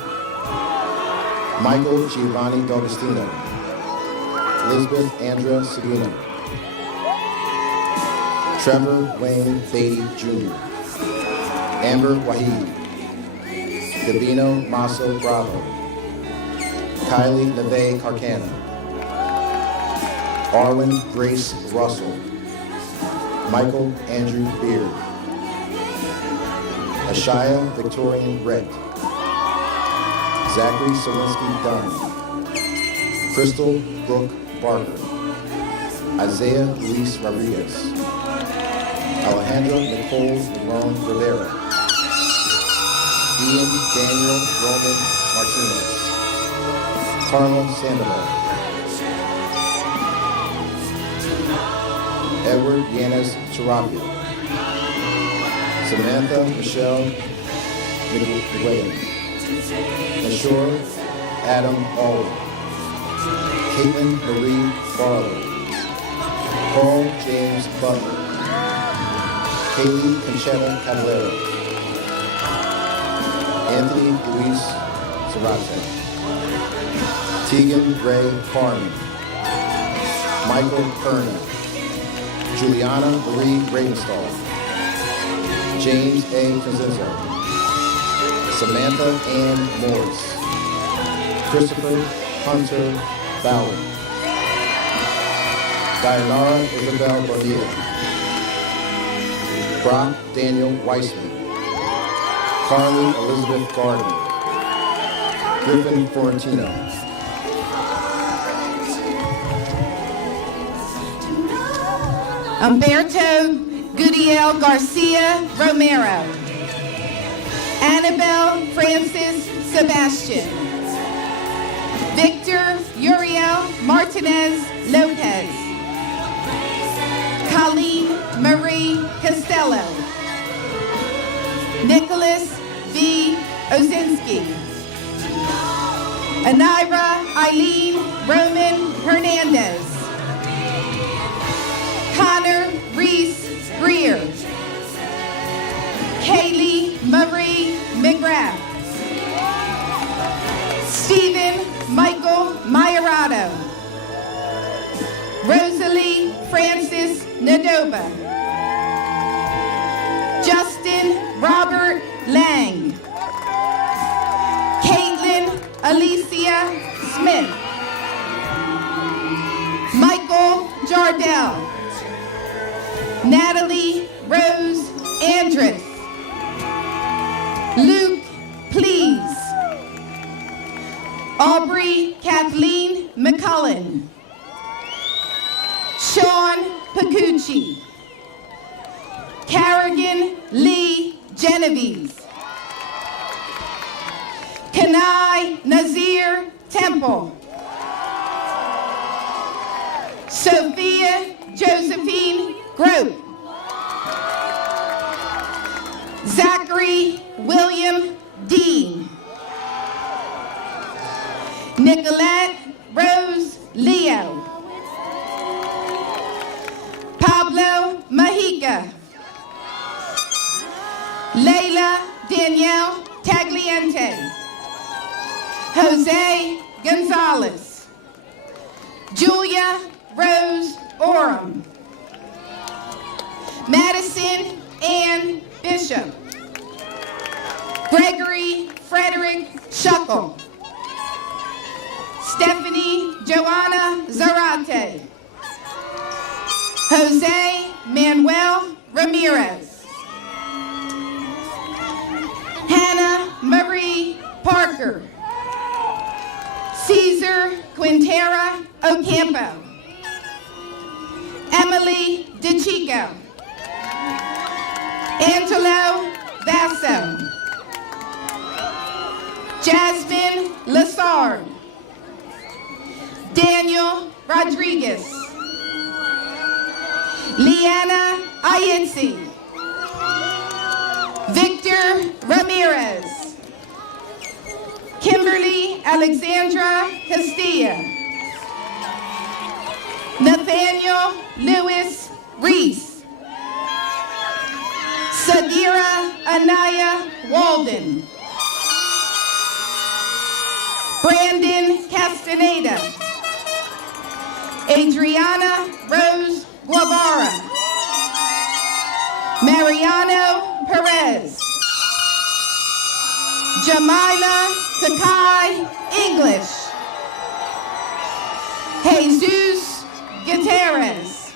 Michael Giovanni D'Agostino, Elizabeth Andra Sabino, Trevor Wayne Beatty Jr., Amber Wahid, Gabino Masso Bravo, Kylie Neve Carcana, Arwen Grace Russell, Michael Andrew Beard, Ashaya Victorian Redd, Zachary Selinsky Dunn, Crystal Brooke Barker, Isaiah Luis Rodriguez, Alejandra Nicole Ramon Rivera, Ian Daniel Roman Martinez, Carla Sandoval, Edward Yanis Charabia, Samantha Michelle McWilliam, Ashore Adam Alden, Caitlin Marie Barlow, Paul James Butler, Kaylee Conchetta Caballero, Anthony Luis Zarate, Tegan Ray Carmen, Michael Kerner, Juliana Marie Ravenstall, James A. Kazinzo, Samantha Ann Morris, Christopher Hunter Bauer, Dianara Isabel Bonilla, Brock Daniel Weissman, Carly Elizabeth Gardner, Griffin Florentino, Humberto Gudiel Garcia Romero, Annabelle Francis Sebastian, Victor Uriel Martinez Lopez, Colleen Marie Costello, Nicholas V. Ozinski, Anira Eileen Roman Hernandez, Connor Reese Greer, Kaylee Marie McGrath, Stephen Michael Mayorato, Rosalie Francis Nadoba, Justin Robert Lang, Caitlin Alicia Smith, Michael Jardell, Natalie Rose Andrus, Luke Please, Aubrey Kathleen McCullen, Sean Pacucci, Carrigan Lee Genovese, Kanai Nazir Temple, Sophia Josephine Grote, Zachary William Dean, Nicolette Rose Leo, Pablo Mahica, Layla Danielle Tagliente, Jose Gonzalez, Julia Rose Oram, Madison Ann Bishop, Gregory Frederick Shuckle, Stephanie Joanna Zarate, Jose Manuel Ramirez, Hannah Marie Parker, Caesar Quintera Ocampo, Emily DeChico, Angelo Basso, Jasmine Lassard, Daniel Rodriguez, Leanna Ayitzi, Victor Ramirez, Kimberly Alexandra Castilla, Nathaniel Lewis Reese, Sadira Anaya Walden, Brandon Castaneda. Adriana Rose Guevara. Mariano Perez. Jamila Takai English. Jesus Gutierrez.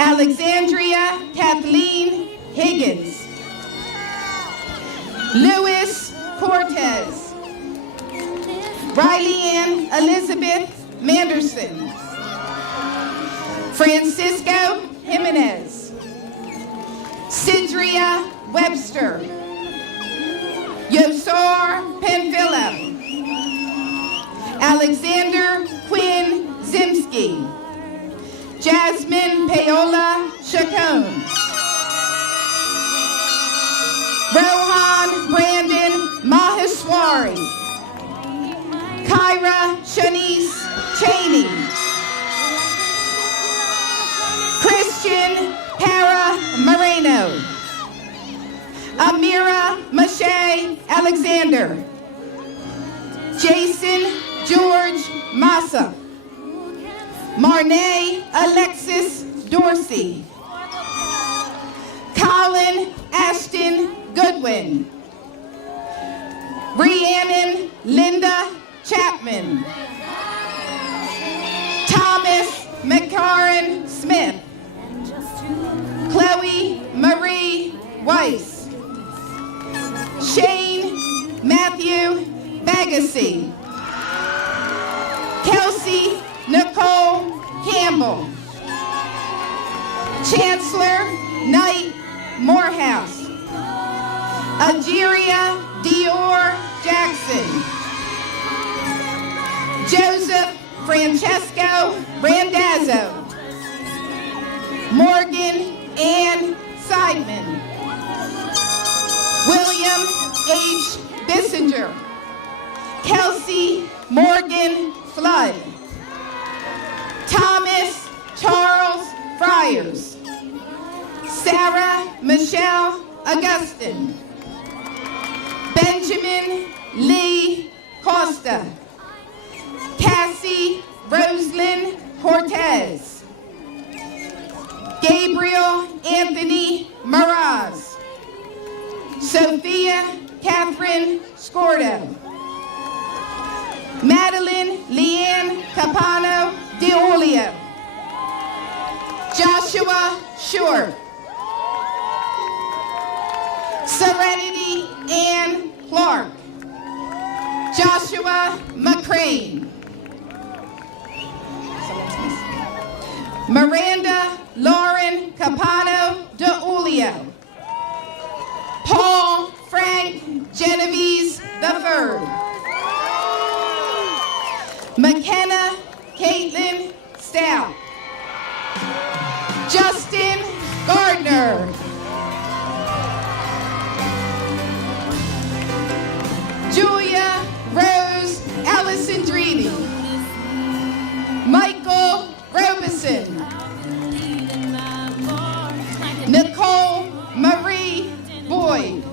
Alexandria Kathleen Higgins. Luis Cortez. Riley Ann Elizabeth Manderson. Francisco Jimenez. Sidria Webster. Yosar Penvillo. Alexander Quinn Zimski. Jasmine Paola Chacon. Rohan Brandon Maheshwari. Kyra Shanice Cheney. Christian Para Moreno. Amira Mache Alexander. Jason George Massa. Marnay Alexis Dorsey. Colin Ashton Goodwin. Rhiannon Linda Chapman. Thomas McCarran Smith. Chloe Marie Weiss. Shane Matthew Bagassi. Kelsey Nicole Campbell. Chancellor Knight Morehouse. Algeria Dior Jackson. Joseph Francesco Randazzo. Morgan Ann Seidman. William H. Bissinger. Kelsey Morgan Flood. Thomas Charles Friars. Sarah Michelle Augustin. Benjamin Lee Costa. Cassie Roslyn Cortez. Gabriel Anthony Maraz. Sophia Catherine Scordo. Madeline Leanne Capano de Olio. Joshua Short. Serenity Ann Clark. Joshua McCrane. Miranda Lauren Capano de Olio. Paul Frank Genovese III. McKenna Caitlin Stout. Justin Gardner. Julia Rose Alessandrini. Michael Robeson. Nicole Marie Boyd.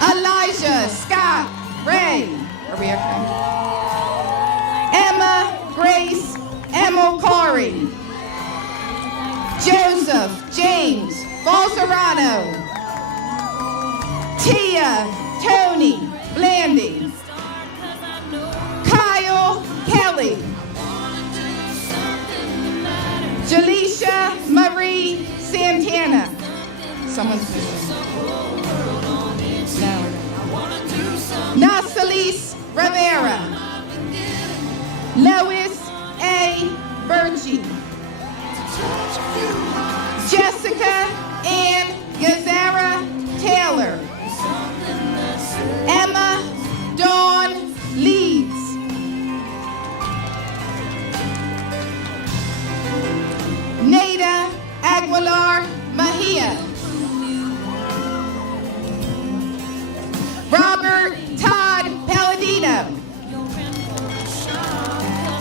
Elijah Scott Ray. Are we okay? Emma Grace Emilcari. Joseph James Balzerano. Tia Tony Blandy. Kyle Kelly. Jaleisha Marie Santana. Someone's no. Nasalis Rivera. Lois A. Birchie. Jessica Ann Gazara Taylor. Emma Dawn Leeds. Nada Aguilar Mejia. Robert Todd Palladino.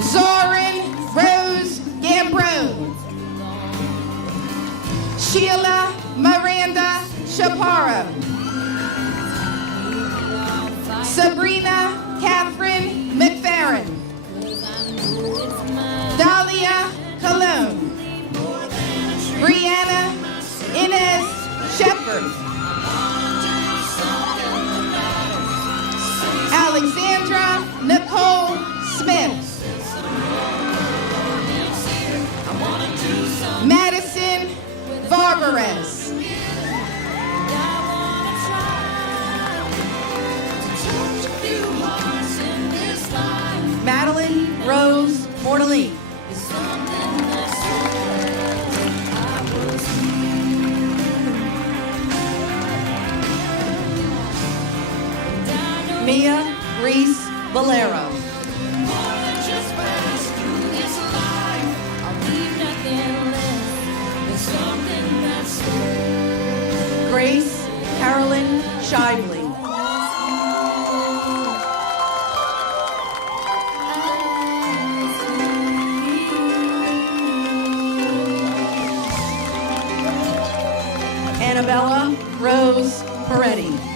Zoran Rose Gambrone. Sheila Miranda Chaparro. Sabrina Isabella Rose Peretti.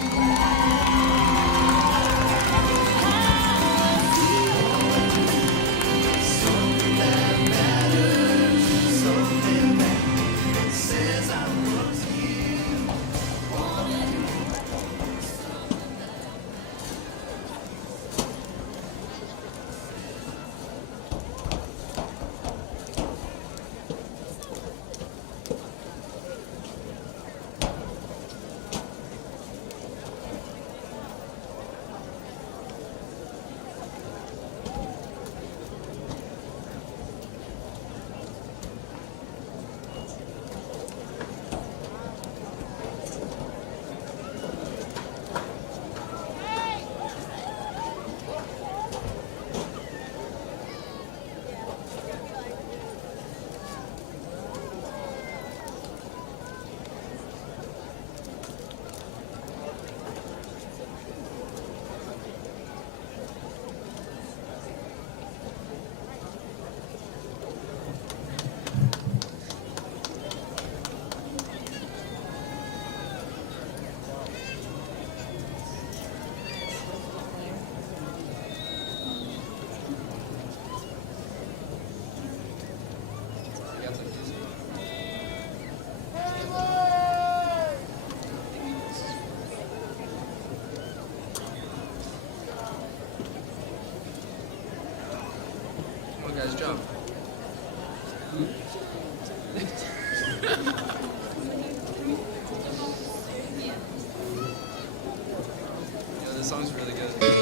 Guys, jump. This song's really good.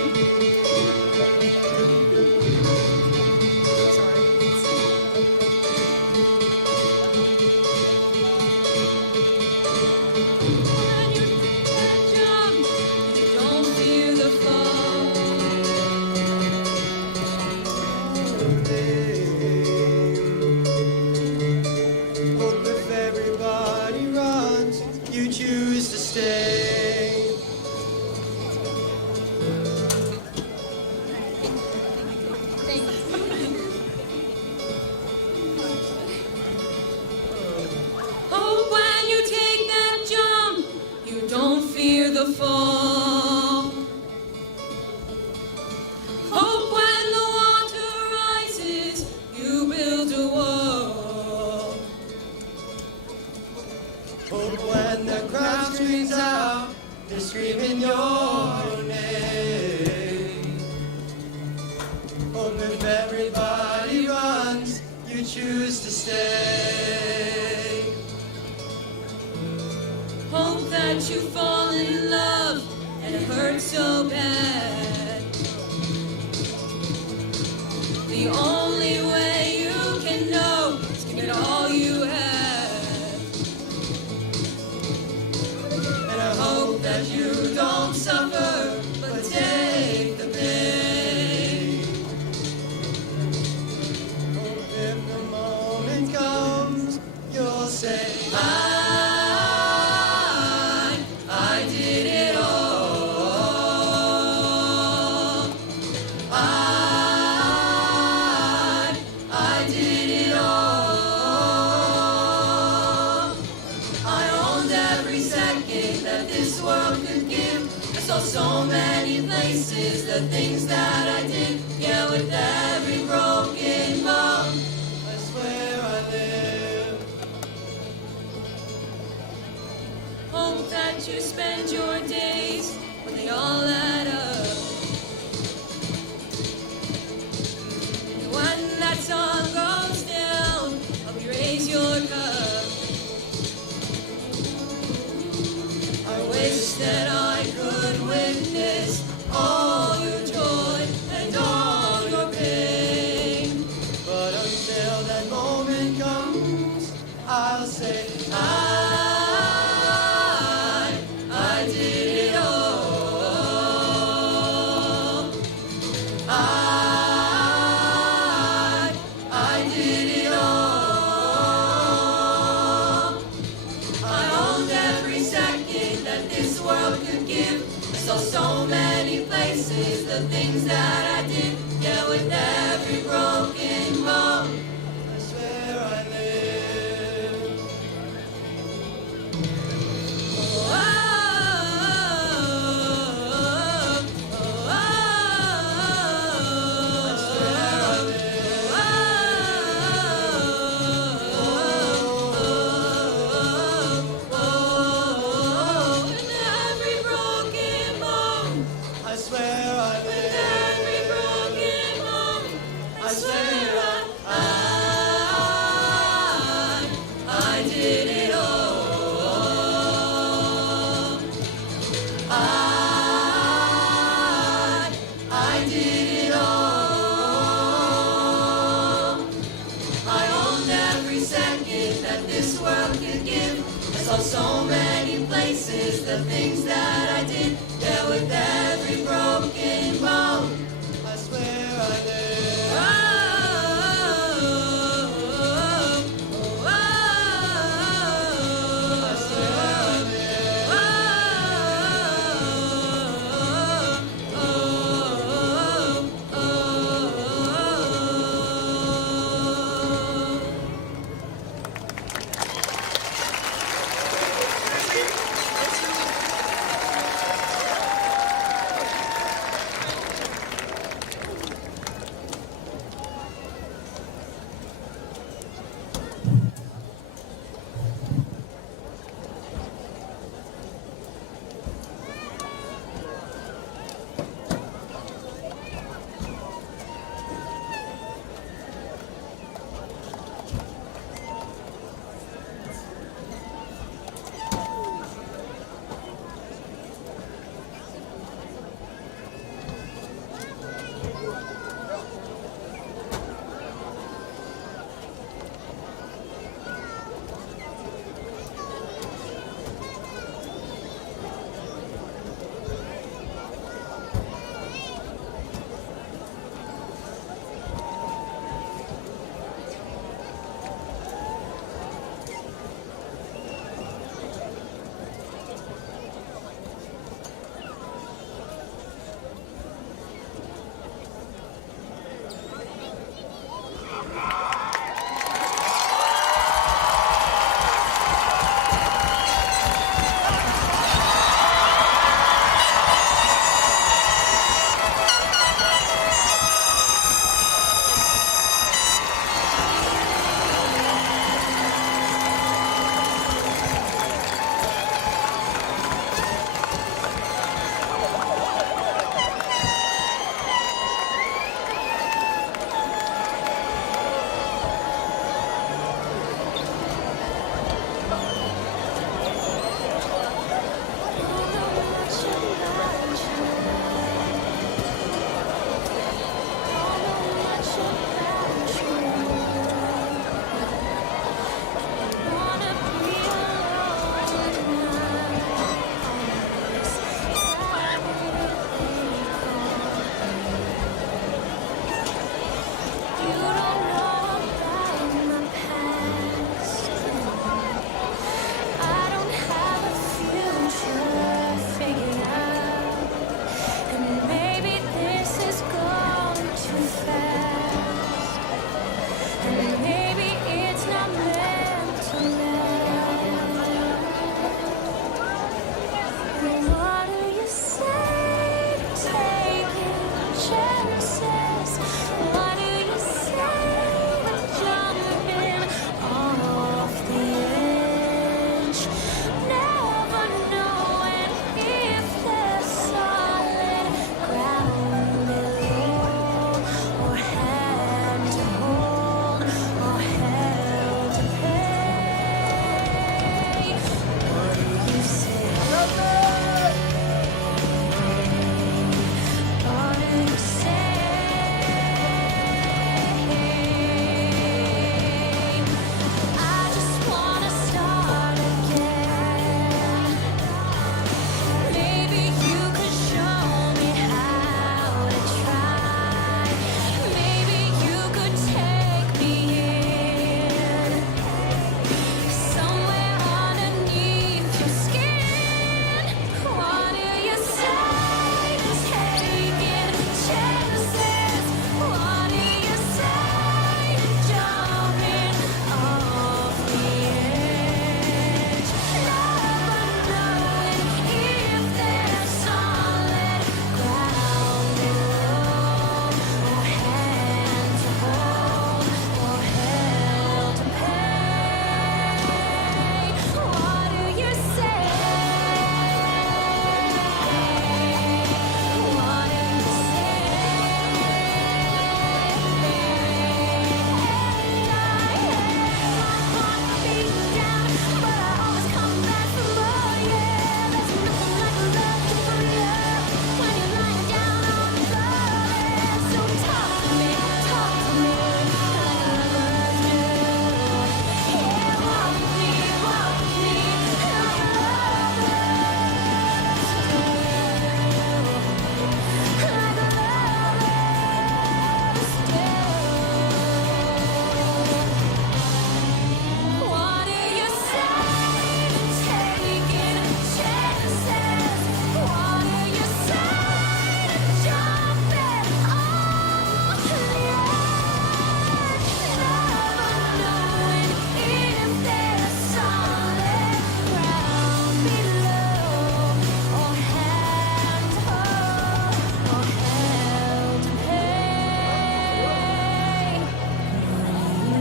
I did it all. I did it all. I owned every second that this world could give. I saw so many places, the things that I did. There with every broken bone. I swear I did.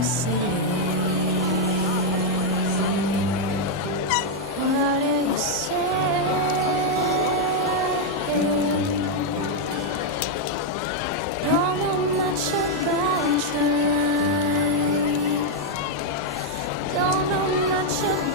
cities. What do you say? Don't know much about your life. Don't know much about